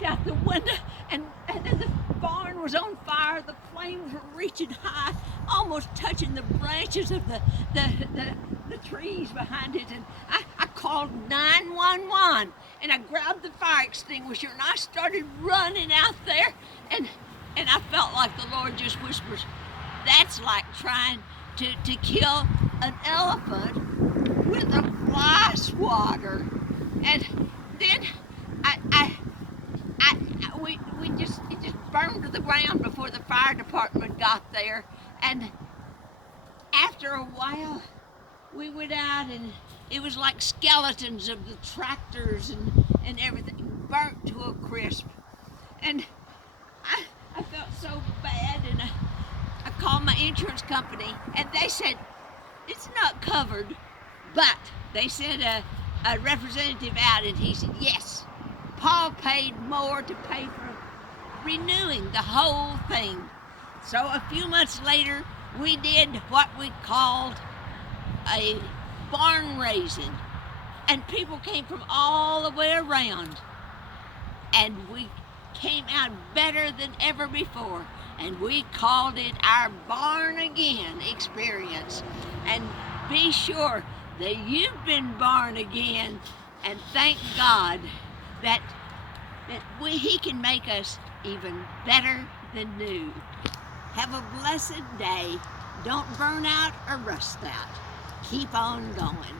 looked out the window, and the barn was on fire. The flames were reaching high, almost touching the branches of the trees behind it. And I called 911, and I grabbed the fire extinguisher, and I started running out there. And I felt like the Lord just whispers, that's like trying to kill an elephant with a fly swatter. And then it just burned to the ground before the fire department got there. And after a while, we went out, and it was like skeletons of the tractors and everything burnt to a crisp. And I felt so bad, and I called my insurance company, and they said, it's not covered, but they sent a representative out, and he said, yes, Paul paid more to pay for renewing the whole thing. So a few months later, we did what we called a barn raising, and people came from all the way around, and we came out better than ever before, and we called it our Barn Again experience. And be sure that you've been born again, and thank God that He can make us even better than new. Have a blessed day. Don't burn out or rust out. Keep on going.